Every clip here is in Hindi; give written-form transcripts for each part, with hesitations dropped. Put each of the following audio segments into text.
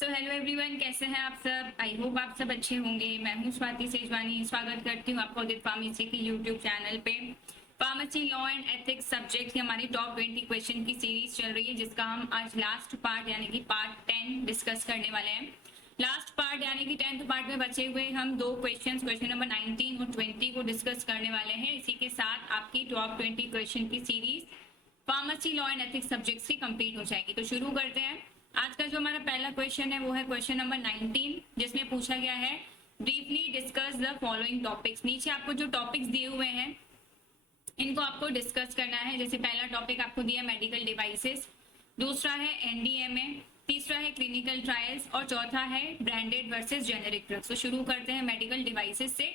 सो हेलो एवरीवन, कैसे हैं आप सब। आई होप आप सब अच्छे होंगे। मैं हूं स्वाति सेजवानी, स्वागत करती हूं आपको उदित फार्मेसी की यूट्यूब चैनल पे। Pharmacy law and ethics subject की हमारी टॉप 20 क्वेश्चन की सीरीज चल रही है, जिसका हम आज लास्ट पार्ट यानी कि पार्ट 10 डिस्कस करने वाले हैं। लास्ट पार्ट यानी कि 10th पार्ट में बचे हुए हम दो क्वेश्चन नंबर 19 और 20 को डिस्कस करने वाले हैं। इसी के साथ आपकी टॉप 20 क्वेश्चन की series pharmacy law and ethics subjects की कंप्लीट हो जाएगी। तो शुरू करते हैं। आज का जो हमारा पहला क्वेश्चन है वो है क्वेश्चन नंबर 19, जिसमें पूछा गया है briefly discuss the following topics. नीचे आपको जो टॉपिक्स दिए हुए हैं इनको आपको डिस्कस करना है। जैसे पहला टॉपिक आपको दिया मेडिकल डिवाइसेस, दूसरा है एनडीएमए, तीसरा है क्लिनिकल ट्रायल्स और चौथा है ब्रांडेड वर्सेस जेनेरिक ड्रग्स। तो शुरू करते हैं मेडिकल डिवाइसेस से।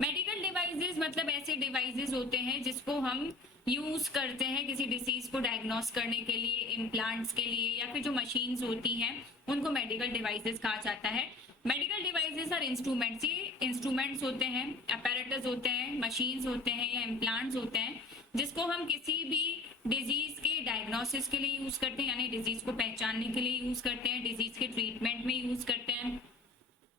मेडिकल डिवाइसेस मतलब ऐसे डिवाइसेस होते हैं जिसको हम यूज करते हैं किसी डिसीज को डायग्नोस करने के लिए, इम्प्लांट्स के लिए, या फिर जो मशीन्स होती हैं उनको मेडिकल डिवाइसेस कहा जाता है। मेडिकल डिवाइसेस और इंस्ट्रूमेंट्स, ये इंस्ट्रूमेंट्स होते हैं, अपैरेटस होते हैं, मशीन्स होते हैं या इम्प्लांट्स होते हैं जिसको हम किसी भी डिजीज के डायग्नोसिस के लिए यूज करते हैं, यानी डिजीज को पहचानने के लिए यूज करते हैं, डिजीज के ट्रीटमेंट में यूज करते हैं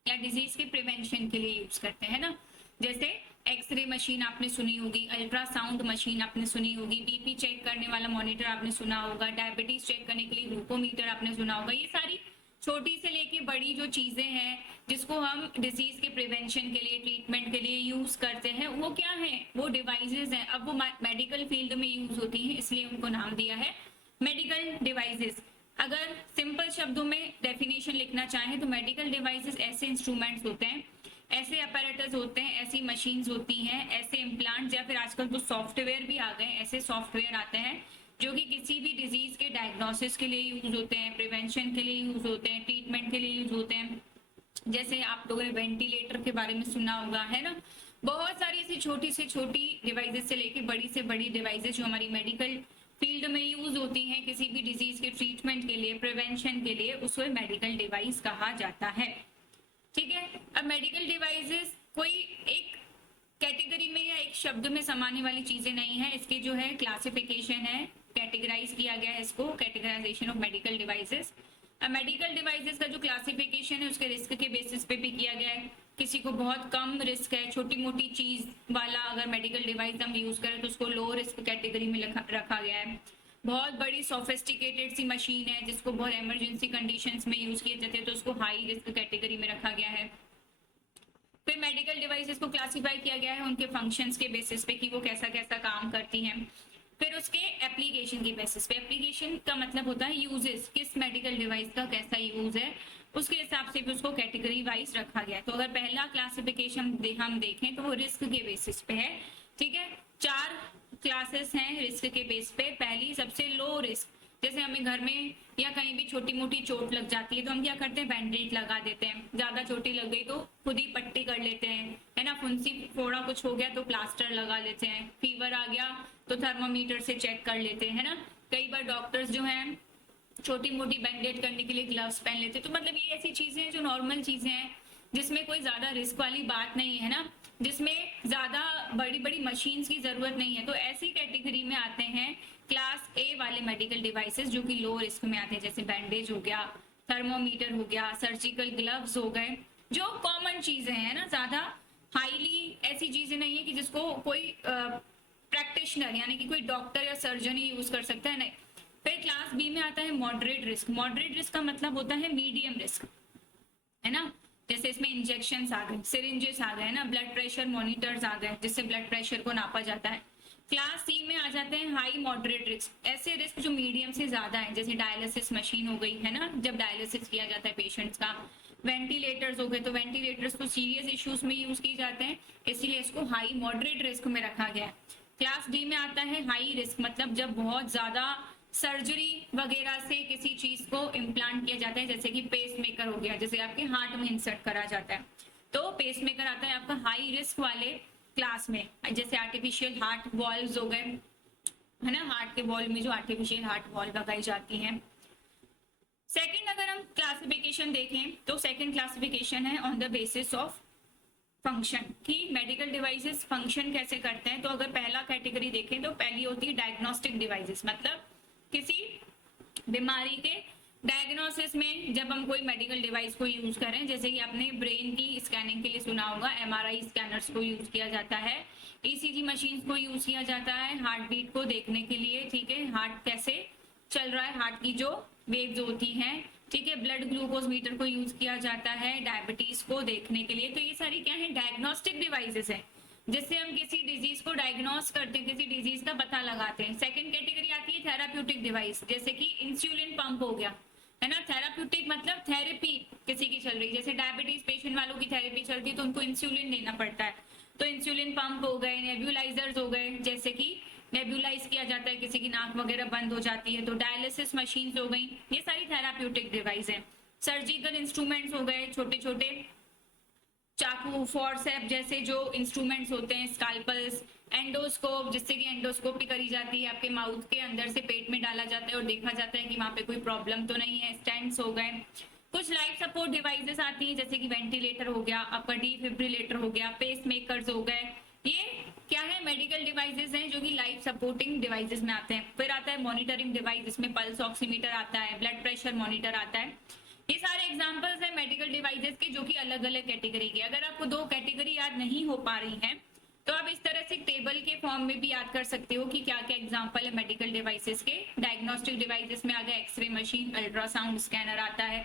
या डिजीज के प्रिवेंशन के लिए यूज करते हैं ना। जैसे एक्सरे मशीन आपने सुनी होगी, अल्ट्रासाउंड मशीन आपने सुनी होगी, बीपी चेक करने वाला मॉनिटर आपने सुना होगा, डायबिटीज चेक करने के लिए ग्लूकोमीटर आपने सुना होगा। ये सारी छोटी से लेके बड़ी जो चीजें हैं जिसको हम डिजीज के प्रिवेंशन के लिए, ट्रीटमेंट के लिए यूज करते हैं, वो क्या है, वो डिवाइसेस हैं। अब वो मेडिकल फील्ड में यूज होती हैं, इसलिए उनको नाम दिया है मेडिकल डिवाइसेस। अगर सिंपल शब्दों में डेफिनेशन लिखना चाहें तो मेडिकल डिवाइसेस ऐसे इंस्ट्रूमेंट्स होते हैं, ऐसे अपैरेटस होते हैं, ऐसी मशीन्स होती हैं, ऐसे इम्प्लांट्स, या फिर आजकल तो सॉफ्टवेयर भी आ गए, ऐसे सॉफ्टवेयर आते हैं जो कि किसी भी डिजीज के डायग्नोसिस के लिए यूज होते हैं, प्रिवेंशन के लिए यूज होते हैं, ट्रीटमेंट के लिए यूज होते हैं। जैसे आप लोगों ने वेंटिलेटर के बारे में सुना होगा, है ना। बहुत सारी ऐसी छोटी से छोटी डिवाइसेस से लेके बड़ी से बड़ी डिवाइसेस जो हमारी मेडिकल फील्ड में यूज होती हैं किसी भी डिजीज के ट्रीटमेंट के लिए, प्रिवेंशन के लिए, उसको मेडिकल डिवाइस कहा जाता है। ठीक है। अब मेडिकल डिवाइसेस कोई एक कैटेगरी में या एक शब्द में समाने वाली चीजें नहीं है। इसकी जो है क्लासिफिकेशन है, कैटेगराइज किया गया है इसको, कैटेगराइजेशन ऑफ मेडिकल डिवाइसेस। अब मेडिकल डिवाइसेस का जो क्लासिफिकेशन है उसके रिस्क के बेसिस पे भी किया गया है। किसी को बहुत कम रिस्क है, छोटी मोटी चीज वाला अगर मेडिकल डिवाइस हम यूज करें तो उसको लो रिस्क कैटेगरी में रखा गया है। बहुत बड़ी सोफिस्टिकेटेड सी मशीन है जिसको बहुत इमरजेंसी कंडीशंस में यूज किए जाते हैं तो उसको हाई रिस्क कैटेगरी में रखा गया है। फिर मेडिकल डिवाइसेस को क्लासिफाई किया गया है उनके फंक्शंस के बेसिस पे कि वो कैसा कैसा काम करती हैं। फिर उसके एप्लीकेशन के बेसिस पे, एप्लीकेशन का मतलब होता है यूजेस, किस मेडिकल डिवाइस का कैसा यूज है, उसके हिसाब से भी उसको कैटेगरी वाइज रखा गया है। तो अगर पहला क्लासिफिकेशन हम देखें तो वो रिस्क के बेसिस पे है। ठीक है। 4 क्लासेस हैं रिस्क के बेस पे। पहली सबसे लो रिस्क, जैसे हमें घर में या कहीं भी छोटी मोटी चोट लग जाती है तो हम क्या करते हैं, बैंडेज लगा देते हैं। ज्यादा चोटी लग गई तो खुद ही पट्टी कर लेते हैं, है ना। फुंसी फोड़ा कुछ हो गया तो प्लास्टर लगा लेते हैं। फीवर आ गया तो थर्मोमीटर से चेक कर लेते हैं, है ना। कई बार डॉक्टर्स जो हैं छोटी मोटी बैंडेज करने के लिए ग्लव्स पहन लेते हैं। तो मतलब ये ऐसी चीजें हैं जो नॉर्मल चीजें हैं जिसमें कोई ज्यादा रिस्क वाली बात नहीं है ना, जिसमें ज्यादा बड़ी बड़ी मशीन्स की जरूरत नहीं है। तो ऐसी कैटेगरी में आते हैं क्लास ए वाले मेडिकल डिवाइसेस जो कि लो रिस्क में आते हैं। जैसे बैंडेज हो गया, थर्मोमीटर हो गया, सर्जिकल ग्लव्स हो गए, जो कॉमन चीजें हैं ना, ज्यादा हाईली ऐसी चीजें नहीं है कि जिसको कोई प्रैक्टिशनर यानी कि कोई डॉक्टर या सर्जन ही यूज कर सकता है, नहीं। फिर क्लास बी में आता है मॉडरेट रिस्क। मॉडरेट रिस्क का मतलब होता है मीडियम रिस्क, है ना। जैसे इसमें इंजेक्शंस आ गए, सिरिंजेस आ गए ना, ब्लड प्रेशर मॉनिटर्स आ गए जिससे ब्लड प्रेशर को नापा जाता है। क्लास सी में आ जाते हैं हाई मॉडरेट रिस्क, ऐसे रिस्क जो मीडियम से ज्यादा है, जैसे डायलिसिस मशीन हो गई, है ना, जब डायलिसिस किया जाता है पेशेंट्स का। वेंटिलेटर्स हो गए, तो वेंटिलेटर्स को सीरियस इश्यूज में यूज किए जाते हैं, इसीलिए इसको हाई मॉडरेट रिस्क में रखा गया है। क्लास डी में आता है हाई रिस्क, मतलब जब बहुत ज्यादा सर्जरी वगैरह से किसी चीज को इम्प्लांट किया जाता है, जैसे कि पेस मेकर हो गया, जैसे आपके हार्ट में इंसर्ट करा जाता है, तो पेस मेकर आता है आपका हाई रिस्क वाले क्लास में। जैसे आर्टिफिशियल हार्ट वॉल्व्स हो गए, है ना, हार्ट के वॉल्व में जो आर्टिफिशियल हार्ट वॉल्व लगाई जाती हैं। सेकंड अगर हम क्लासिफिकेशन देखें तो सेकंड क्लासिफिकेशन है on the basis of function, कि मेडिकल डिवाइसेस फंक्शन कैसे करते हैं। तो अगर पहला कैटेगरी देखें तो पहली होती है डायग्नोस्टिक डिवाइसेस, मतलब किसी बीमारी के डायग्नोसिस में जब हम कोई मेडिकल डिवाइस को यूज करें, जैसे कि आपने ब्रेन की स्कैनिंग के लिए सुना होगा, एमआरआई स्कैनर्स को यूज किया जाता है, ईसीजी मशीन्स को यूज किया जाता है हार्ट बीट को देखने के लिए, ठीक है, हार्ट कैसे चल रहा है, हार्ट की जो वेव्स होती हैं, ठीक है, ब्लड ग्लूकोज मीटर को यूज किया जाता है डायबिटीज को देखने के लिए। तो ये सारी क्या है, डायग्नोस्टिक डिवाइसेस है, जिससे हम किसी डिजीज को डायग्नोस करते हैं, किसी डिजीज का पता लगाते हैं। सेकंड कैटेगरी आती है थेराप्यूटिक डिवाइस, जैसे कि इंसुलिन पंप हो गया, है ना। थेराप्यूटिक मतलब थेरेपी किसी की चल रही, जैसे डायबिटीज पेशेंट वालों की थेरेपी चलती है तो उनको इंसुलिन लेना पड़ता है, तो इंसुलिन पंप हो गए, नेब्यूलाइजर्स हो गए, जैसे कि नेब्यूलाइज किया जाता है, किसी की नाक वगैरह बंद हो जाती है तो डायलिसिस मशीन्स हो गई, ये सारी थेराप्यूटिक डिवाइस है। सर्जिकल इंस्ट्रूमेंट्स हो गए, छोटे छोटे चाकू, फॉर्सेप जैसे जो इंस्ट्रूमेंट्स होते हैं, स्काल्पल्स, एंडोस्कोप, जिससे कि एंडोस्कोपी करी जाती है, आपके माउथ के अंदर से पेट में डाला जाता है और देखा जाता है कि वहां पे कोई प्रॉब्लम तो नहीं है। स्टेंट्स हो गए, कुछ लाइफ सपोर्ट डिवाइसेस आती हैं, जैसे कि वेंटिलेटर हो गया, आपका डिफिब्रिलेटर हो गया, पेस मेकर्स हो गए, ये क्या है, मेडिकल डिवाइसेस हैं जो कि लाइफ सपोर्टिंग डिवाइसेस में आते हैं। फिर आता है मॉनिटरिंग डिवाइस, जिसमें पल्स ऑक्सीमीटर आता है, ब्लड प्रेशर मॉनिटर आता है। ये सारे एग्जांपल्स हैं मेडिकल डिवाइसेस के, जो कि अलग अलग कैटेगरी के। अगर आपको दो कैटेगरी याद नहीं हो पा रही हैं तो आप इस तरह से टेबल के फॉर्म में भी याद कर सकते हो कि क्या क्या एग्जांपल है मेडिकल डिवाइसेस के। डायग्नोस्टिक डिवाइसेस में आ गया एक्सरे मशीन, अल्ट्रासाउंड स्कैनर आता है।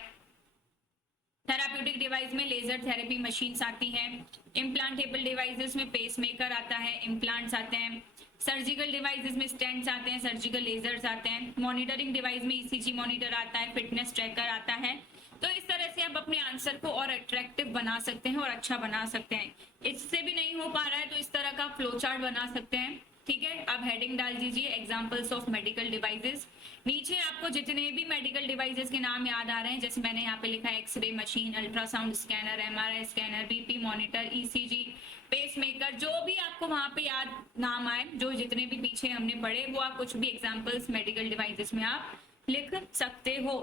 थेराप्यूटिक डिवाइस में लेजर थेरेपी मशीन्स आती हैं। इम्प्लांटेबल डिवाइसेस में पेस मेकर आता है, इम्प्लांट्स आते हैं। सर्जिकल डिवाइसेस में स्टेंट्स आते हैं, सर्जिकल लेजर्स आते हैं। मॉनिटरिंग डिवाइस में ईसीजी मॉनिटर आता है, फिटनेस ट्रैकर आता है। तो इस तरह से आप अपने आंसर को और अट्रैक्टिव बना सकते हैं और अच्छा बना सकते हैं। इससे भी नहीं हो पा रहा है तो इस तरह का फ्लो चार्ट बना सकते हैं, ठीक है। अब हेडिंग डाल दीजिए एग्जांपल्स ऑफ मेडिकल डिवाइसेस। नीचे आपको जितने भी मेडिकल डिवाइसेस के नाम याद आ रहे हैं, जैसे मैंने यहाँ पे लिखा है x ray machine, ultrasound scanner, MRI scanner, BP monitor, ECG, pacemaker, जो भी आपको वहां पे याद नाम आए, जो जितने भी पीछे हमने पढ़े, वो आप कुछ भी एग्जाम्पल्स मेडिकल डिवाइसेस में आप लिख सकते हो।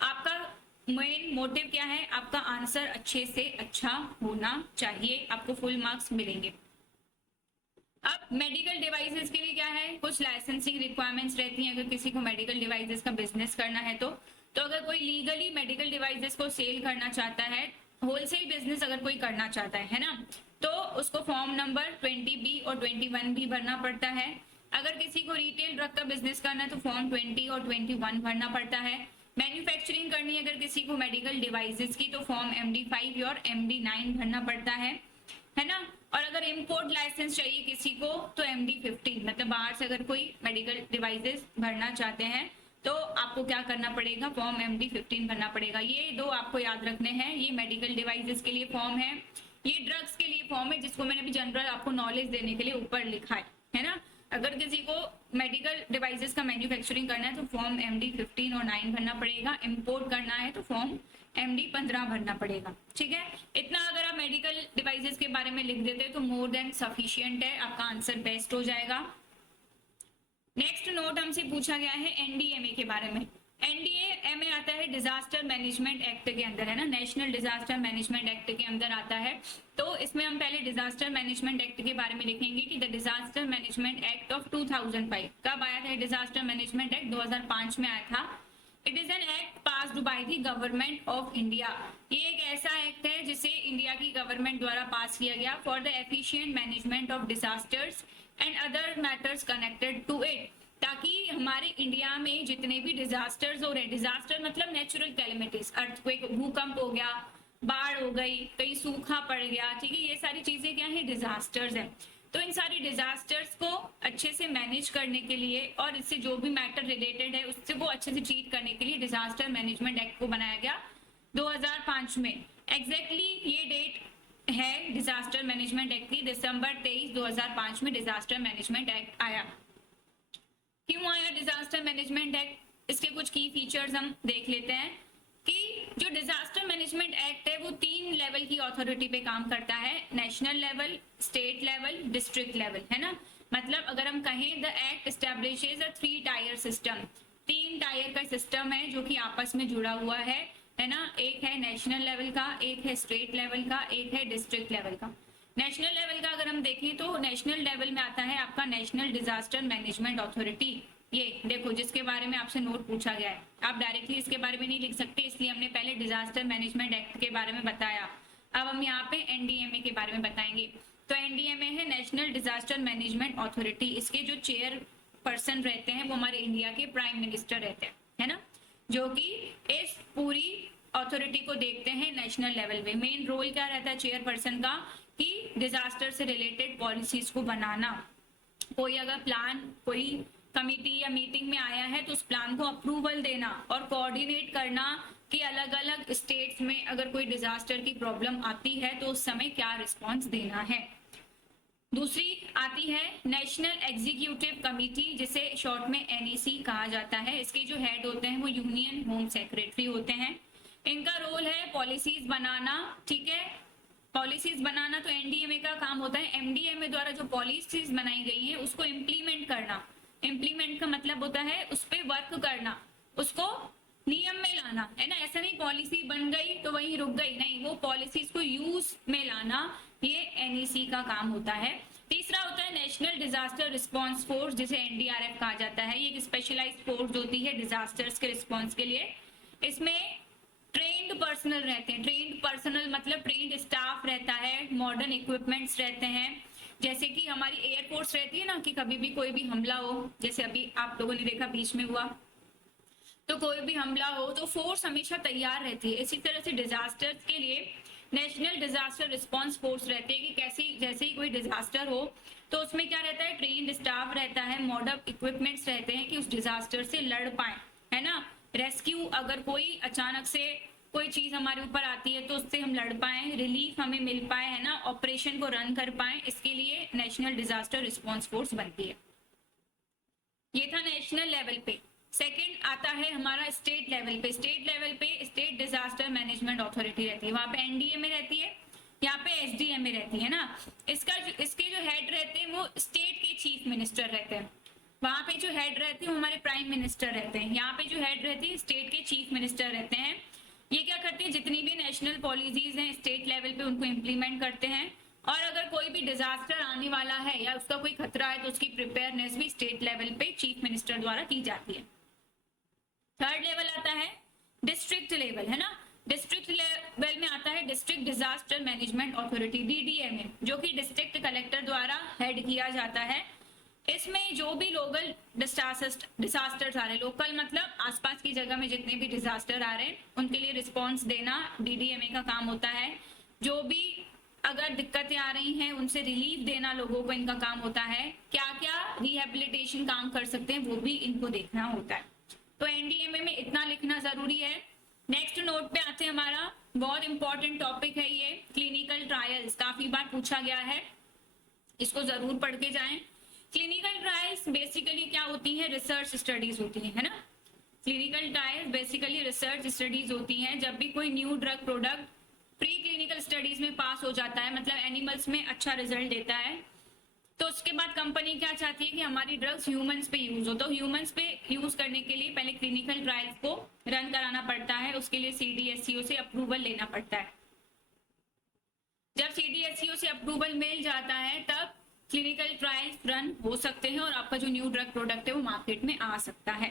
आपका मेन मोटिव क्या है, आपका आंसर अच्छे से अच्छा होना चाहिए, आपको फुल मार्क्स मिलेंगे। अब मेडिकल डिवाइसेस के लिए क्या है, कुछ लाइसेंसिंग रिक्वायरमेंट्स रहती हैं अगर किसी को मेडिकल डिवाइसेस का बिजनेस करना है तो अगर कोई लीगली मेडिकल डिवाइसेस को सेल करना चाहता है, होलसेल बिजनेस अगर कोई करना चाहता है ना, तो उसको फॉर्म नंबर 20B और 21 भी भरना पड़ता है। अगर किसी को रिटेल ड्रग का बिजनेस करना है तो फॉर्म 20 और 21 भरना पड़ता है। मैन्युफैक्चरिंग करनी है अगर किसी को मेडिकल डिवाइसेस की, तो फॉर्म MD5 और MD9 भरना पड़ता है ना। और अगर इंपोर्ट लाइसेंस चाहिए किसी को तो MD15, मतलब बाहर से अगर कोई मेडिकल डिवाइसेस भरना चाहते हैं तो आपको क्या करना पड़ेगा, फॉर्म MD15 भरना पड़ेगा। ये दो आपको याद रखने हैं। ये मेडिकल डिवाइसेस के लिए फॉर्म है, ये ड्रग्स के लिए फॉर्म है, जिसको मैंने भी जनरल आपको नॉलेज देने के लिए ऊपर लिखा है ना। अगर किसी को मेडिकल डिवाइसेस का मैन्युफैक्चरिंग करना है तो फॉर्म MD15 और 9 भरना पड़ेगा। इंपोर्ट करना है तो फॉर्म MD15 भरना पड़ेगा, ठीक है। इतना अगर आप मेडिकल डिवाइसेस के बारे में लिख देते तो मोर देन सफिशिएंट है, आपका आंसर बेस्ट हो जाएगा। नेक्स्ट नोट हमसे पूछा गया है NDMA के बारे में। NDMA आता है डिजास्टर मैनेजमेंट एक्ट के अंदर, है ना, नेशनल डिजास्टर मैनेजमेंट एक्ट के अंदर आता है। तो इसमें हम पहले डिजास्टर मैनेजमेंट एक्ट के बारे में लिखेंगे कि the disaster management act of 2005 कब आया था। डिजास्टर मैनेजमेंट एक्ट 2005 में आया था। It is an act passed by the government of India. ये एक ऐसा एक्ट है जिसे इंडिया की गवर्नमेंट द्वारा पास किया गया for the efficient management of disasters and other matters connected to it, ताकि हमारे इंडिया में जितने भी डिजास्टर्स हो रहे हैं, डिजास्टर मतलब नेचुरल कैलेमिटीज, अर्थक्वेक, भूकंप हो गया, बाढ़ हो गई, कहीं सूखा पड़ गया, ठीक है, ये सारी चीजें क्या है, डिजास्टर्स है। तो इन सारी डिजास्टर्स को अच्छे से मैनेज करने के लिए और इससे जो भी मैटर रिलेटेड है उससे वो अच्छे से ट्रीट करने के लिए डिजास्टर मैनेजमेंट एक्ट को बनाया गया 2005 में। एग्जैक्टली ये डेट है डिजास्टर मैनेजमेंट एक्ट की, दिसंबर 23, 2005 में डिजास्टर मैनेजमेंट एक्ट आया। क्यों आया डिजास्टर मैनेजमेंट एक्ट, इसके कुछ की फीचर्स हम देख लेते हैं कि जो डिजास्टर मैनेजमेंट एक्ट है वो 3 लेवल की अथॉरिटी पे काम करता है, national level, state level, district level, है ना। मतलब अगर हम कहें the act establishes a 3 tier system, 3 tyre का सिस्टम है जो कि आपस में जुड़ा हुआ है ना। एक है नेशनल लेवल का, एक है स्टेट लेवल का, एक है डिस्ट्रिक्ट लेवल का। नेशनल लेवल का अगर हम देखें तो नेशनल लेवल में आता है आपका नेशनल डिजास्टर मैनेजमेंट अथॉरिटी, ये देखो जिसके बारे में आपसे नोट पूछा गया है, आप डायरेक्टली इसके बारे में नहीं लिख सकते, इसलिए हमने पहले डिजास्टर मैनेजमेंट एक्ट के बारे में बताया। अब हम यहाँ पे एनडीएमए के बारे में बताएंगे। तो एनडीएमए है नेशनल डिजास्टर मैनेजमेंट अथॉरिटी। इसके जो चेयर पर्सन रहते हैं वो हमारे इंडिया के प्राइम मिनिस्टर रहते हैं, है ना, जो कि इस पूरी अथॉरिटी को देखते हैं नेशनल लेवल पे। मेन रोल क्या रहता है चेयर पर्सन का, कि डिजास्टर से रिलेटेड पॉलिसीज को बनाना। कोई अगर प्लान कोई कमिटी या मीटिंग में आया है तो उस प्लान को अप्रूवल देना और कोऑर्डिनेट करना कि अलग अलग स्टेट्स में अगर कोई डिजास्टर की प्रॉब्लम आती है तो उस समय क्या रिस्पॉन्स देना है। दूसरी आती है नेशनल एग्जीक्यूटिव कमिटी, जिसे शॉर्ट में एनईसी कहा जाता है। इसके जो हेड होते हैं वो यूनियन होम सेक्रेटरी होते हैं। इनका रोल है पॉलिसीज बनाना, ठीक है, पॉलिसीज बनाना। तो एनडीएमए का काम होता है एमडीएमए द्वारा जो पॉलिसीज बनाई गई है उसको इम्प्लीमेंट करना। इम्प्लीमेंट का मतलब होता है उस पर वर्क करना, उसको नियम में लाना, है ना। ऐसा नहीं पॉलिसी बन गई तो वहीं रुक गई, नहीं, वो पॉलिसीज को यूज में लाना, ये एनईसी का काम होता है। तीसरा होता है नेशनल डिजास्टर रिस्पांस फोर्स, जिसे एनडीआरएफ कहा जाता है। ये एक स्पेशलाइज्ड फोर्स होती है डिजास्टर्स के रिस्पांस के लिए। इसमें ट्रेन्ड पर्सनल रहते हैं। ट्रेन्ड पर्सनल मतलब ट्रेन्ड स्टाफ रहता है, मॉडर्न इक्विपमेंट्स रहते हैं। जैसे कि हमारी एयरफोर्स रहती है ना, कि कभी भी कोई भी हमला हो, जैसे अभी आप लोगों ने देखा बीच में हुआ, तो कोई भी हमला हो तो फोर्स हमेशा तैयार रहती है। इसी तरह से डिजास्टर्स के लिए नेशनल डिजास्टर रिस्पांस फोर्स रहती है कि कैसी जैसे ही कोई डिजास्टर हो तो उसमें क्या रहता है, ट्रेन्ड स्टाफ रहता है, मॉडर्न इक्विपमेंट्स रहते हैं कि उस डिजास्टर से लड़ पाए, है ना। रेस्क्यू, अगर कोई अचानक से कोई चीज हमारे ऊपर आती है तो उससे हम लड़ पाए, रिलीफ हमें मिल पाए, है ना, ऑपरेशन को रन कर पाए, इसके लिए नेशनल डिजास्टर रिस्पांस फोर्स बनती है। ये था नेशनल लेवल पे। सेकंड आता है हमारा स्टेट लेवल पे। स्टेट लेवल पे स्टेट डिजास्टर मैनेजमेंट अथॉरिटी रहती है, वहां पे एनडीएमए रहती है, यहाँ पे एसडीएमए रहती है ना। इसके जो हेड रहते हैं वो स्टेट के चीफ मिनिस्टर रहते हैं। वहां पे जो हेड रहते हैं वो हमारे प्राइम मिनिस्टर रहते हैं। यहाँ पे जो हेड रहती है स्टेट के चीफ मिनिस्टर रहते हैं। ये क्या करते हैं, जितनी भी नेशनल पॉलिसीज हैं स्टेट लेवल पे उनको इम्प्लीमेंट करते हैं, और अगर कोई भी डिजास्टर आने वाला है या उसका कोई खतरा है तो उसकी प्रिपेयरनेस भी स्टेट लेवल पे चीफ मिनिस्टर द्वारा की जाती है। थर्ड लेवल आता है डिस्ट्रिक्ट लेवल, है ना। डिस्ट्रिक्ट लेवल में आता है district disaster management authority, DDMA, जो कि डिस्ट्रिक्ट कलेक्टर द्वारा हेड किया जाता है। इसमें जो भी लोकल डिजास्टर्स आ रहे हैं, लोकल मतलब आसपास की जगह में जितने भी डिजास्टर आ रहे हैं उनके लिए रिस्पॉन्स देना डीडीएमए का काम होता है। जो भी अगर दिक्कतें आ रही हैं उनसे रिलीफ देना लोगों को इनका काम होता है। क्या क्या रिहेबिलिटेशन काम कर सकते हैं वो भी इनको देखना होता है। तो एनडीएमए में इतना लिखना जरूरी है। नेक्स्ट नोट पे आते हैं, हमारा बहुत इंपॉर्टेंट टॉपिक है ये क्लिनिकल ट्रायल्स, काफी बार पूछा गया है, इसको जरूर पढ़ के जाएं। क्लिनिकल ट्रायल्स बेसिकली क्या होती है, रिसर्च स्टडीज होती है ना। Clinical trials basically research studies होती हैं। जब भी कोई new drug product pre clinical studies में पास हो जाता है, मतलब एनिमल्स में अच्छा रिजल्ट देता है, तो उसके बाद कंपनी क्या चाहती है कि हमारी ड्रग्स ह्यूमंस पे यूज हो। तो ह्यूमंस पे यूज करने के लिए पहले क्लिनिकल ट्रायल्स को रन कराना पड़ता है, उसके लिए सीडीएससीओ से अप्रूवल लेना पड़ता है। जब सीडीएससीओ से अप्रूवल मिल जाता है तब क्लिनिकल ट्रायल्स रन हो सकते हैं और आपका जो न्यू ड्रग प्रोडक्ट है वो मार्केट में आ सकता है।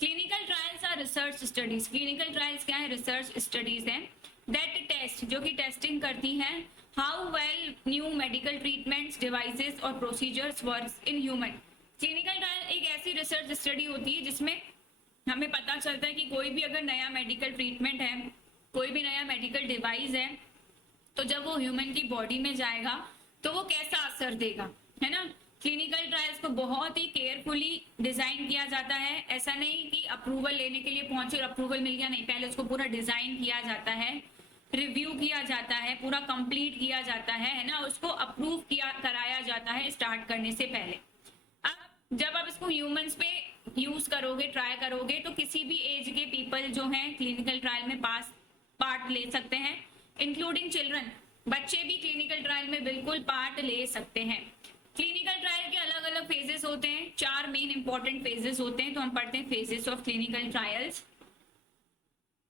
Clinical trials are research studies. Clinical trials क्या है, रिसर्च स्टडीज हैं दैट टेस्ट, जो कि टेस्टिंग करती हैं how well new medical treatments, devices और procedures work in human. Clinical trial एक ऐसी रिसर्च स्टडी होती है जिसमें हमें पता चलता है कि कोई भी अगर नया मेडिकल ट्रीटमेंट है, कोई भी नया मेडिकल डिवाइस है, तो जब वो ह्यूमन की बॉडी में जाएगा तो वो कैसा असर देगा, है ना। क्लिनिकल ट्रायल्स को बहुत ही केयरफुली डिजाइन किया जाता है। ऐसा नहीं कि अप्रूवल लेने के लिए पहुंचे और अप्रूवल मिल गया, नहीं, पहले उसको पूरा डिजाइन किया जाता है, रिव्यू किया जाता है, पूरा कंप्लीट किया जाता है ना, उसको अप्रूव किया कराया जाता है स्टार्ट करने से पहले। अब जब आप इसको ह्यूमंस पे यूज करोगे, ट्राई करोगे, तो किसी भी एज के पीपल जो हैं क्लिनिकल ट्रायल में पार्ट ले सकते हैं, इंक्लूडिंग चिल्ड्रन। बच्चे भी क्लिनिकल ट्रायल में बिल्कुल पार्ट ले सकते हैं। क्लिनिकल ट्रायल के अलग अलग फेजेस होते हैं, 4 मेन इंपॉर्टेंट फेजेस होते हैं। तो हम पढ़ते हैं phases of clinical trials.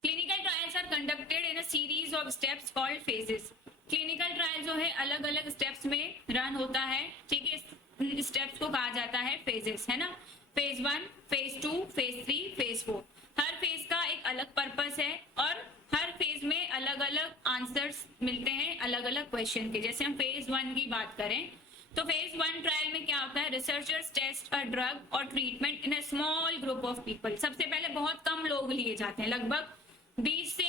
Clinical trials are conducted in a series of steps called phases. Clinical trial जो है अलग अलग स्टेप्स में रन होता है, ठीक है। स्टेप्स को कहा जाता है फेजेस, है ना। Phase 1, phase 2, phase 3, phase 4। हर फेज का एक अलग पर्पस है और हर फेज में अलग अलग आंसर्स मिलते हैं अलग अलग क्वेश्चन के। जैसे हम फेज 1 की बात करें तो फेज 1 ट्रायल में क्या होता है, रिसर्चर्स टेस्ट अ ड्रग और treatment in a small group of people. सबसे पहले बहुत कम लोग लिए जाते हैं, लगभग 20 से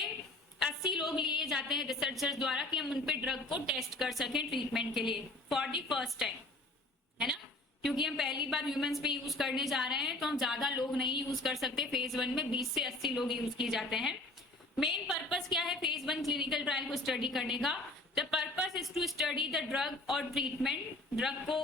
80 लोग लिए जाते हैं रिसर्चर्स द्वारा कि हम उन पे ड्रग को टेस्ट कर सकें ट्रीटमेंट के लिए फॉर द फर्स्ट टाइम, है ना। क्योंकि हम पहली बार ह्यूमंस पे यूज करने जा रहे हैं तो हम ज्यादा लोग नहीं यूज कर सकते। फेज 1 में 20 से 80 लोग यूज किए जाते हैं। मेन पर्पस क्या है फेज 1 क्लिनिकल ट्रायल को स्टडी करने का? The purpose is to study the drug और ट्रीटमेंट, ड्रग को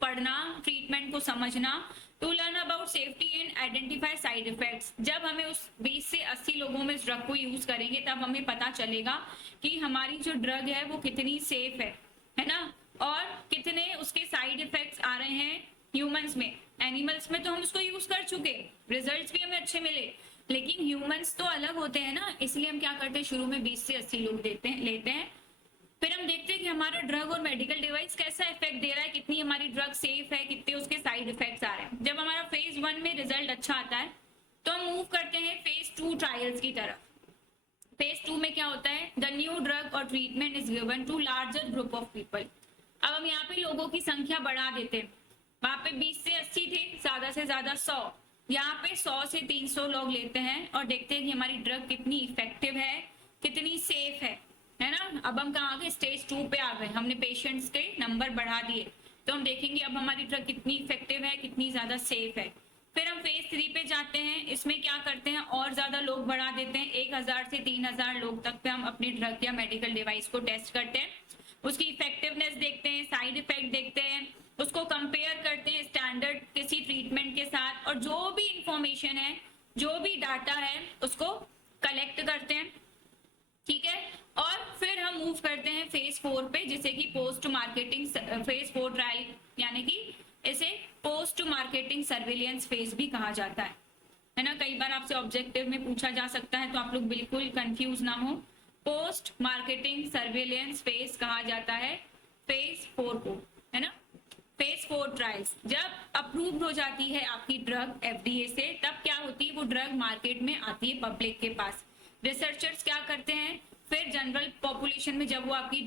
पढ़ना, ट्रीटमेंट को समझना, to learn about safety and identify side effects. जब हमें उस 20 से 80 लोगों में इस ड्रग को यूज करेंगे तब हमें पता चलेगा कि हमारी जो ड्रग है वो कितनी सेफ है ना, और कितने उसके साइड इफेक्ट्स आ रहे हैं ह्यूमंस में। एनिमल्स में तो हम उसको यूज कर चुके, रिजल्ट्स भी हमें अच्छे मिले, लेकिन ह्यूमंस तो अलग होते हैं ना, इसलिए हम क्या करते हैं शुरू में 20 से 80 लोग लेते हैं। फिर हम देखते हैं कि हमारा ड्रग और मेडिकल डिवाइस कैसा इफेक्ट दे रहा है, कितनी हमारी ड्रग सेफ है, कितने उसके साइड इफेक्ट्स आ रहे हैं। जब हमारा फेज 1 में रिजल्ट अच्छा आता है तो हम मूव करते हैं फेज 2 ट्रायल्स की तरफ। फेज 2 में क्या होता है, द न्यू ड्रग और treatment is given to larger group of people. अब हम यहाँ पे लोगों की संख्या बढ़ा देते हैं, वहां पे 20 से 80 थे, ज्यादा से ज्यादा 100, यहाँ पे 100 से 300 लोग लेते हैं और देखते हैं कि हमारी ड्रग कितनी इफेक्टिव है, कितनी सेफ है ना। अब हम कहाँ गए, स्टेज 2 पे आ गए, हमने पेशेंट्स के नंबर बढ़ा दिए, तो हम देखेंगे अब हमारी ड्रग कितनी इफेक्टिव है, कितनी ज्यादा सेफ है। फिर हम फेज 3 पे जाते हैं, इसमें क्या करते हैं और ज्यादा लोग बढ़ा देते हैं, 1000 से 3000 लोग तक पे हम अपनी ड्रग या मेडिकल डिवाइस को टेस्ट करते हैं, उसकी इफेक्टिवनेस देखते हैं, साइड इफेक्ट देखते हैं, उसको कंपेयर करते हैं स्टैंडर्ड किसी ट्रीटमेंट के साथ, और जो भी इंफॉर्मेशन है, जो भी डाटा है उसको कलेक्ट करते हैं, ठीक है। और फिर हम मूव करते हैं फेज 4 पे, जिसे कि पोस्ट मार्केटिंग फेज 4 ट्रायल, यानी कि इसे पोस्ट मार्केटिंग सर्विलियंस फेज भी कहा जाता है ना। कई बार आपसे ऑब्जेक्टिव में पूछा जा सकता है, तो आप लोग बिल्कुल कंफ्यूज ना हो। पोस्ट मार्केटिंग सर्विलियंस फेज कहा जाता है फेज 4 को, है ना। फेज 4 ट्रायल्स, जब अप्रूव्ड हो जाती है आपकी ड्रग FDA से, तब क्या होती है, वो ड्रग मार्केट में आती है पब्लिक के पास। रिसर्चर्स क्या करते हैं, फिर जनरल पॉपुलेशन में जब वो आपकी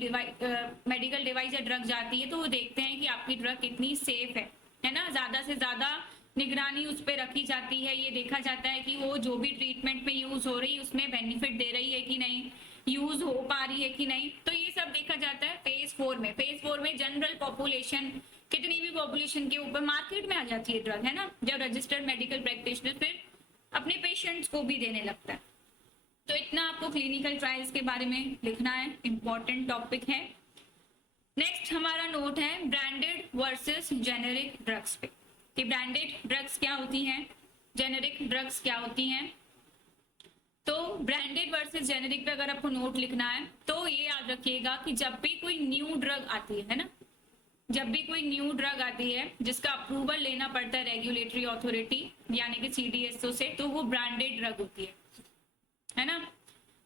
मेडिकल डिवाइस या ड्रग जाती है तो वो देखते हैं कि आपकी ड्रग कितनी सेफ है ना। ज्यादा से ज्यादा निगरानी उस पर रखी जाती है, ये देखा जाता है कि वो जो भी ट्रीटमेंट में यूज हो रही है उसमें बेनिफिट दे रही है कि नहीं, यूज हो पा रही है कि नहीं, तो ये सब देखा जाता है फेज 4 में। फेज 4 में जनरल पॉपुलेशन, कितनी भी पॉपुलेशन के ऊपर मार्केट में आ जाती है ड्रग, है ना, जब रजिस्टर्ड मेडिकल प्रैक्टिशनर फिर अपने पेशेंट्स को भी देने लगता है। तो इतना आपको क्लिनिकल ट्रायल्स के बारे में लिखना है, इंपॉर्टेंट टॉपिक है। नेक्स्ट हमारा नोट है ब्रांडेड वर्सेस जेनेरिक ड्रग्स पे, कि ब्रांडेड ड्रग्स क्या होती हैं, जेनेरिक ड्रग्स क्या होती हैं। तो ब्रांडेड वर्सेस जेनेरिक पे अगर आपको नोट लिखना है तो ये याद रखिएगा कि जब भी कोई न्यू ड्रग आती है ना, जब भी कोई न्यू ड्रग आती है जिसका अप्रूवल लेना पड़ता है रेगुलेटरी अथॉरिटी यानी कि CDSO से, तो वो ब्रांडेड ड्रग होती है ना।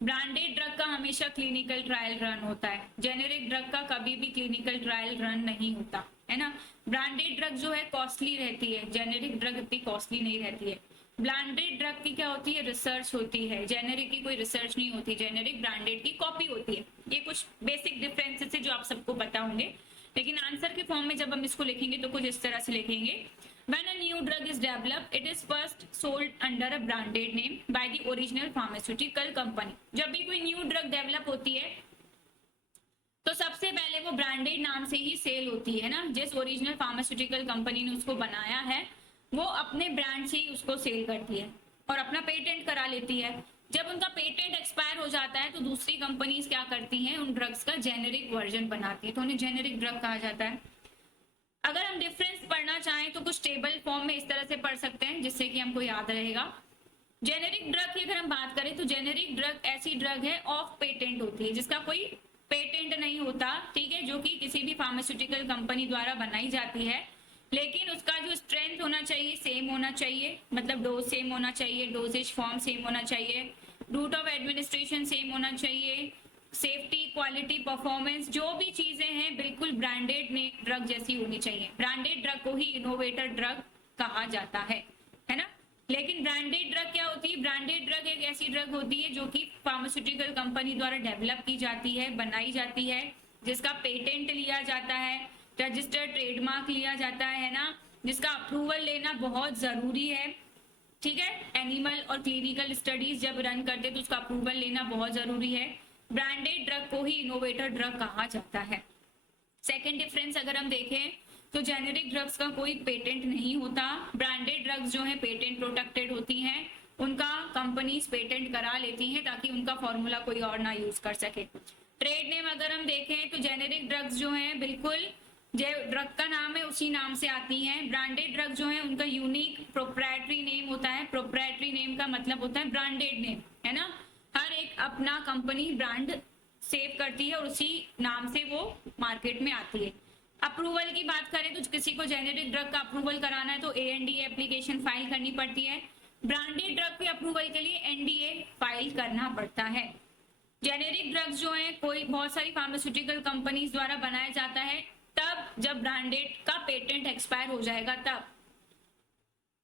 ब्रांडेड ड्रग का हमेशा क्लिनिकल ट्रायल रन होता है, जेनेरिक ड्रग का कभी भी क्लिनिकल ट्रायल रन नहीं होता, है ना। ब्रांडेड ड्रग जो है कॉस्टली रहती है, जेनेरिक ड्रग इतनी कॉस्टली नहीं रहती है। ब्रांडेड ड्रग की क्या होती है, रिसर्च होती है, जेनेरिक की कोई रिसर्च नहीं होती, जेनेरिक ब्रांडेड की कॉपी होती है। ये कुछ बेसिक डिफरेंसेस है जो आप सबको पता होंगे, लेकिन आंसर के फॉर्म में जब हम इसको लिखेंगे तो कुछ इस तरह से लिखेंगे, When a new drug is developed, it is first sold under a branded name by the original pharmaceutical company. जब भी कोई न्यू ड्रग डेवलप होती है तो सबसे पहले वो ब्रांडेड नाम से ही सेल होती है ना। जिस ओरिजिनल फार्मास्यूटिकल कंपनी ने उसको बनाया है वो अपने ब्रांड से ही उसको सेल करती है और अपना पेटेंट करा लेती है। जब उनका पेटेंट एक्सपायर हो जाता है तो दूसरी कंपनीज क्या करती हैं, उन ड्रग्स का जेनेरिक वर्जन बनाती है, तो उन्हें जेनेरिक ड्रग कहा जाता है। अगर हम डिफरेंस पढ़ना चाहें तो कुछ टेबल फॉर्म में इस तरह से पढ़ सकते हैं जिससे कि हमको याद रहेगा। जेनेरिक ड्रग की अगर हम बात करें तो जेनेरिक ड्रग ऐसी ड्रग है ऑफ पेटेंट होती है, जिसका कोई पेटेंट नहीं होता, ठीक है, जो कि किसी भी फार्मास्यूटिकल कंपनी द्वारा बनाई जाती है, लेकिन उसका जो स्ट्रेंथ होना चाहिए सेम होना चाहिए, मतलब डोज सेम होना चाहिए, डोजेज फॉर्म सेम होना चाहिए, रूट ऑफ एडमिनिस्ट्रेशन सेम होना चाहिए, सेफ्टी, क्वालिटी, परफॉर्मेंस, जो भी चीजें हैं बिल्कुल ब्रांडेड ड्रग जैसी होनी चाहिए। ब्रांडेड ड्रग को ही इनोवेटर ड्रग कहा जाता है। है ना। लेकिन ब्रांडेड ड्रग क्या होती है? ब्रांडेड ड्रग एक ऐसी ड्रग होती है जो कि फार्मास्यूटिकल कंपनी द्वारा डेवलप की जाती है, बनाई जाती है, जिसका पेटेंट लिया जाता है, रजिस्टर्ड ट्रेडमार्क लिया जाता है ना, जिसका अप्रूवल लेना बहुत जरूरी है। ठीक है, एनिमल और क्लिनिकल स्टडीज जब रन करते तो उसका अप्रूवल लेना बहुत जरूरी है। ब्रांडेड ड्रग को ही इनोवेटर ड्रग कहा जाता है। सेकेंड डिफरेंस अगर हम देखें तो जेनेरिक ड्रग्स का कोई पेटेंट नहीं होता। ब्रांडेड ड्रग्स जो है पेटेंट प्रोटेक्टेड होती हैं, उनका कंपनीज पेटेंट करा लेती हैं ताकि उनका फॉर्मूला कोई और ना यूज कर सके। ट्रेड नेम अगर हम देखें तो जेनेरिक ड्रग्स जो हैं बिल्कुल जो ड्रग का नाम है उसी नाम से आती हैं। ब्रांडेड ड्रग जो है उनका यूनिक प्रोप्राइटरी नेम होता है। प्रोप्राइटरी नेम का मतलब होता है ब्रांडेड नेम, है ना। हर एक अपना कंपनी ब्रांड सेव करती है और उसी नाम से वो मार्केट में आती है। अप्रूवल की बात करें तो किसी को जेनेरिक ड्रग का अप्रूवल कराना है तो ANDA एप्लीकेशन फाइल करनी पड़ती है। ब्रांडेड ड्रग के अप्रूवल के लिए NDA फाइल करना पड़ता है। जेनेरिक ड्रग्स जो है कोई बहुत सारी फार्मास्यूटिकल कंपनीज द्वारा बनाया जाता है तब जब ब्रांडेड का पेटेंट एक्सपायर हो जाएगा तब।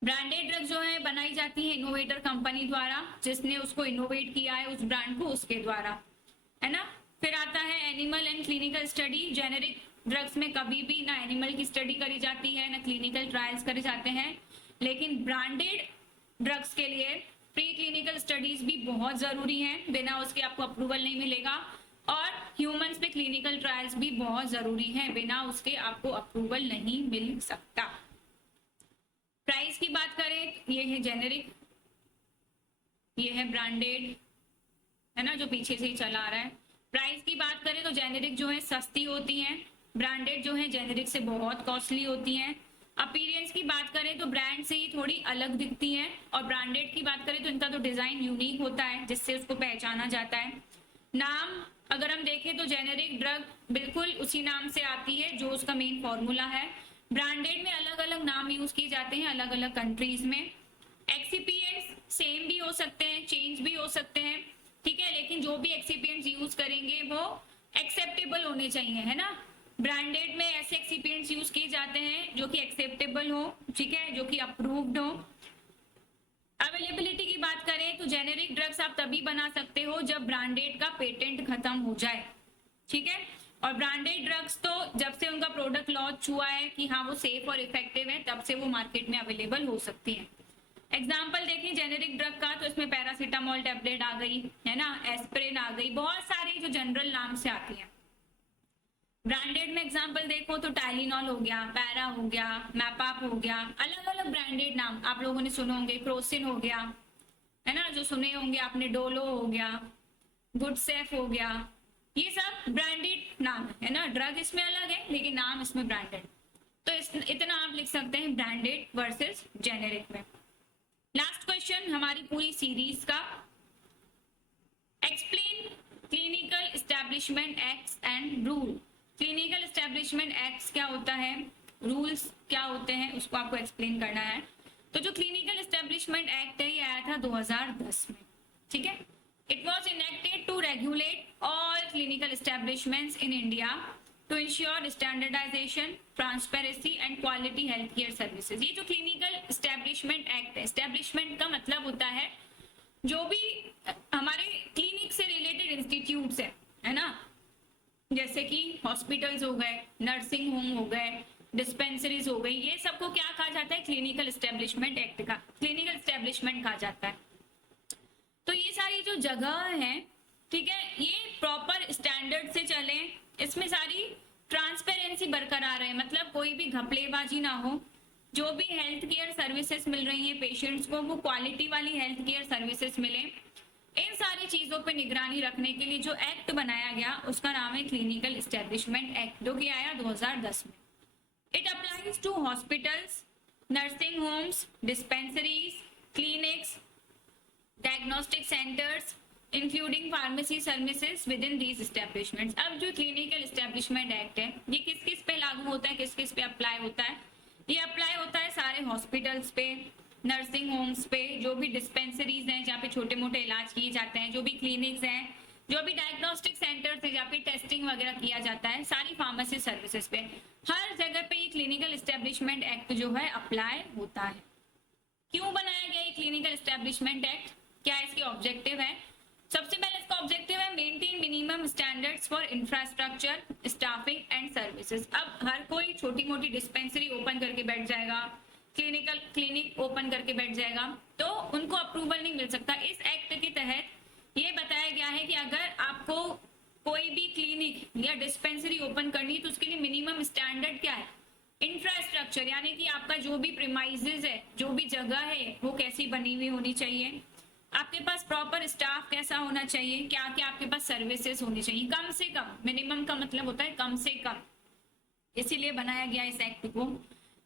ब्रांडेड ड्रग जो है बनाई जाती है इनोवेटर कंपनी द्वारा, जिसने उसको इनोवेट किया है उस ब्रांड को, उसके द्वारा, है ना। फिर आता है animal and clinical study. Generic drugs में कभी भी ना एनिमल की स्टडी करी जाती है ना क्लिनिकल ट्रायल्स करे जाते हैं, लेकिन ब्रांडेड ड्रग्स के लिए प्री क्लिनिकल स्टडीज भी बहुत जरूरी हैं, बिना उसके आपको अप्रूवल नहीं मिलेगा। और ह्यूमंस पे क्लिनिकल ट्रायल्स भी बहुत जरूरी हैं, बिना उसके आपको अप्रूवल नहीं मिल सकता। प्राइस की बात करें, ये है जेनेरिक, ये है ब्रांडेड, है ना, जो पीछे से ही चला आ रहा है। प्राइस की बात करें तो जेनेरिक जो है सस्ती होती हैं, ब्रांडेड जो है जेनेरिक से बहुत कॉस्टली होती हैं। अपीयरेंस की बात करें तो ब्रांड से ही थोड़ी अलग दिखती हैं, और ब्रांडेड की बात करें तो इनका तो डिजाइन यूनिक होता है जिससे उसको पहचाना जाता है। नाम अगर हम देखें तो जेनेरिक ड्रग बिल्कुल उसी नाम से आती है जो उसका मेन फॉर्मूला है। ब्रांडेड में अलग अलग नाम यूज किए जाते हैं अलग अलग कंट्रीज में। एक्सिपिएंट्स सेम भी हो सकते हैं, चेंज भी हो सकते हैं, ठीक है, लेकिन जो भी एक्सिपिएंट्स यूज करेंगे वो एक्सेप्टेबल होने चाहिए, है ना। ब्रांडेड में ऐसे एक्सिपिएंट्स यूज किए जाते हैं जो कि एक्सेप्टेबल हो, ठीक है, जो कि अप्रूव्ड हो। अवेलेबिलिटी की बात करें तो जेनेरिक ड्रग्स आप तभी बना सकते हो जब ब्रांडेड का पेटेंट खत्म हो जाए, ठीक है। और ब्रांडेड ड्रग्स तो जब से उनका प्रोडक्ट लॉन्च हुआ है कि हाँ वो सेफ और इफेक्टिव है तब से वो मार्केट में अवेलेबल हो सकती है। एग्जाम्पल देखें जेनेरिक ड्रग का तो इसमें पैरासीटामोल टेबलेट आ गई, है ना, एस्प्रिन आ गई, बहुत सारे जो जनरल नाम से आती हैं। ब्रांडेड में एग्जाम्पल देखो तो टाइलिनॉल हो गया, पैरा हो गया, मैपाप हो गया, अलग अलग ब्रांडेड नाम आप लोगों ने सुने होंगे। क्रोसिन हो गया, है ना, जो सुने होंगे आपने, डोलो हो गया, गुड सेफ हो गया, ये सब ब्रांडेड नाम है ना। ड्रग इसमें अलग है लेकिन नाम इसमें ब्रांडेड। तो इतना आप लिख सकते हैं ब्रांडेड वर्सेस जेनेरिक में। लास्ट क्वेश्चन हमारी पूरी सीरीज का, explain clinical establishment acts and rule. Clinical establishment acts क्या होता है, रूल्स क्या होते हैं, उसको आपको एक्सप्लेन करना है। तो जो क्लिनिकल एस्टेब्लिशमेंट एक्ट है ये आया था 2010 में, ठीक है। It was enacted to regulate all clinical establishments in India to ensure standardisation, transparency and quality health care services. ये जो क्लिनिकल एस्टेब्लिशमेंट एक्ट है, एस्टेब्लिशमेंट का मतलब होता है जो भी हमारे क्लिनिक से रिलेटेड इंस्टीट्यूट्स है ना, जैसे कि हॉस्पिटल्स हो गए, नर्सिंग होम हो गए, डिस्पेंसरीज हो गई, ये सबको क्या कहा जाता है, क्लिनिकल एस्टेब्लिशमेंट एक्ट का क्लिनिकल एस्टेब्लिशमेंट कहा जाता है। तो ये सारी जो जगह है, ठीक है, ये प्रॉपर स्टैंडर्ड से चले, इसमें सारी ट्रांसपेरेंसी बरकरार है, मतलब कोई भी घपलेबाजी ना हो, जो भी हेल्थ केयर सर्विसेज मिल रही है पेशेंट्स को वो क्वालिटी वाली हेल्थ केयर सर्विसेज मिले। इन सारी चीजों पे निगरानी रखने के लिए जो एक्ट बनाया गया उसका नाम है क्लिनिकल एस्टेब्लिशमेंट एक्ट, जो कि आया 2010 में। It applies to hospitals, nursing homes, dispensaries, clinics, diagnostic centres including pharmacy services with in these establishments. अब जो क्लिनिकल एस्टेब्लिशमेंट एक्ट है ये किस किस पे लागू होता है, किस किस पे अप्लाई होता है? ये अप्लाई होता है सारे हॉस्पिटल्स पे, नर्सिंग होम्स पे, जो भी डिस्पेंसरीज हैं जहाँ पे छोटे मोटे इलाज किए जाते हैं, जो भी क्लिनिक्स हैं, जो भी डायग्नोस्टिक सेंटर्स है जहाँ पे टेस्टिंग वगैरह किया जाता है, सारी फार्मेसी सर्विसेज पे, हर जगह पे ये क्लिनिकल एस्टेब्लिशमेंट एक्ट जो है अप्लाई होता है। क्यों बनाया गया ये क्लिनिकल एस्टेब्लिशमेंट एक्ट, क्या इसके ऑब्जेक्टिव है? सबसे पहले इसका ऑब्जेक्टिव है maintain minimum standards for infrastructure, staffing and services. अब हर कोई छोटी मोटी डिस्पेंसरी ओपन करके बैठ जाएगा, क्लिनिक ओपन करके बैठ जाएगा, तो उनको अप्रूवल नहीं मिल सकता। इस एक्ट के तहत ये बताया गया है कि अगर आपको कोई भी क्लिनिक या डिस्पेंसरी ओपन करनी है तो उसके लिए मिनिमम स्टैंडर्ड क्या है? इंफ्रास्ट्रक्चर, यानी कि आपका जो भी प्रीमाइसेस है, जो भी जगह है, वो कैसी बनी हुई होनी चाहिए, आपके पास प्रॉपर स्टाफ कैसा होना चाहिए, क्या क्या आपके पास सर्विसेज होनी चाहिए, कम से कम। मिनिमम का मतलब होता है कम से कम, इसीलिए बनाया गया इस एक्ट को।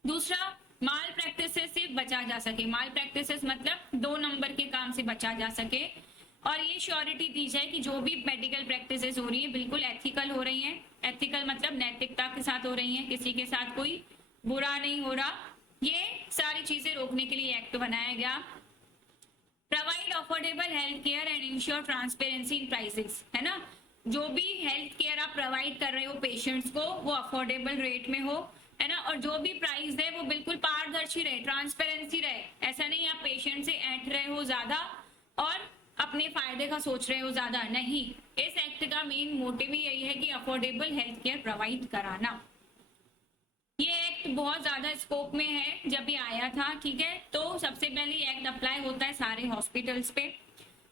दूसरा, माल प्रैक्टिसेस से बचा जा सके। माल प्रैक्टिसेस मतलब 2 नंबर के काम से बचा जा सके, और ये श्योरिटी दी जाए कि जो भी मेडिकल प्रैक्टिसेस हो रही है बिल्कुल एथिकल हो रही हैं। एथिकल मतलब नैतिकता के साथ हो रही हैं, किसी के साथ कोई बुरा नहीं हो रहा। ये सारी चीजें रोकने के लिए एक्ट बनाया गया। Provide affordable health care and ensure transparency in prices, है ना। जो भी हेल्थ केयर आप प्रोवाइड कर रहे हो पेशेंट्स को, वो अफोर्डेबल रेट में हो, है ना, और जो भी प्राइस है वो बिल्कुल पारदर्शी रहे, ट्रांसपेरेंसी रहे। ऐसा नहीं आप पेशेंट से ऐंठ रहे हो ज्यादा और अपने फायदे का सोच रहे हो ज्यादा, नहीं। इस एक्ट का मेन मोटिव ही यही है कि अफोर्डेबल हेल्थ केयर प्रोवाइड कराना। ये एक्ट बहुत ज्यादा स्कोप में है जब ये आया था, ठीक है। तो सबसे पहले एक्ट अप्लाई होता है सारे हॉस्पिटल्स पे,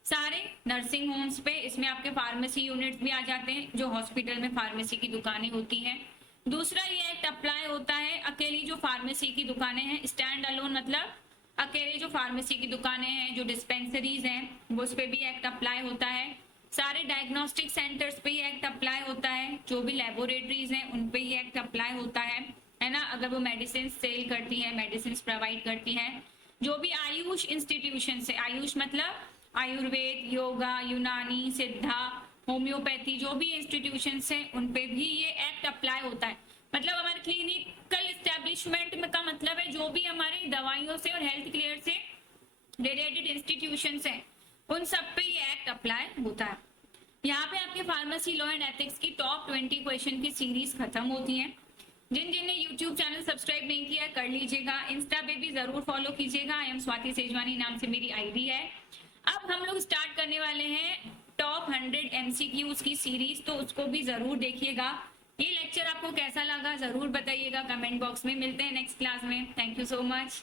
सारे नर्सिंग होम्स पे। इसमें आपके फार्मेसी यूनिट्स भी आ जाते हैं, जो हॉस्पिटल में फार्मेसी की दुकानें होती हैं। दूसरा, ये एक्ट अप्लाई होता है अकेली जो फार्मेसी की दुकानें हैं, स्टैंड अलोन मतलब अकेले जो फार्मेसी की दुकानें हैं, जो डिस्पेंसरीज हैं, वो उस पर भी एक्ट अप्लाई होता है। सारे डायग्नोस्टिक सेंटर्स पे ये एक्ट अप्लाई होता है, जो भी लेबोरेटरीज हैं उन पे ये एक्ट अप्लाई होता है ना। अगर वो मेडिसिन सेल करती है, मेडिसिन प्रोवाइड करती है। जो भी आयुष इंस्टीट्यूशन है, आयुष मतलब आयुर्वेद, योगा, यूनानी, सिद्धा, होम्योपैथी, जो भी इंस्टीट्यूशन हैं उन पे भी ये एक्ट अप्लाई होता है। मतलब हमारे क्लिनिकल एस्टेब्लिशमेंट में का मतलब है जो भी हमारे दवाइयों से और हेल्थ केयर से रिलेटेड इंस्टीट्यूशंस हैं, उन सब पे ये एक्ट अप्लाई होता है। यहाँ पे आपके फार्मेसी लॉ एंड एथिक्स की टॉप 20 क्वेश्चन की सीरीज खत्म होती है। जिन जिन ने यूट्यूब चैनल सब्सक्राइब नहीं किया कर लीजिएगा, इंस्टा पे भी जरूर फॉलो कीजिएगा। आई एम स्वाति सेजवानी नाम से मेरी आईडी है। अब हम लोग स्टार्ट करने वाले हैं टॉप 100 MCQs की सीरीज, तो उसको भी जरूर देखिएगा। ये लेक्चर आपको कैसा लगा जरूर बताइएगा कमेंट बॉक्स में। मिलते हैं नेक्स्ट क्लास में। Thank you so much.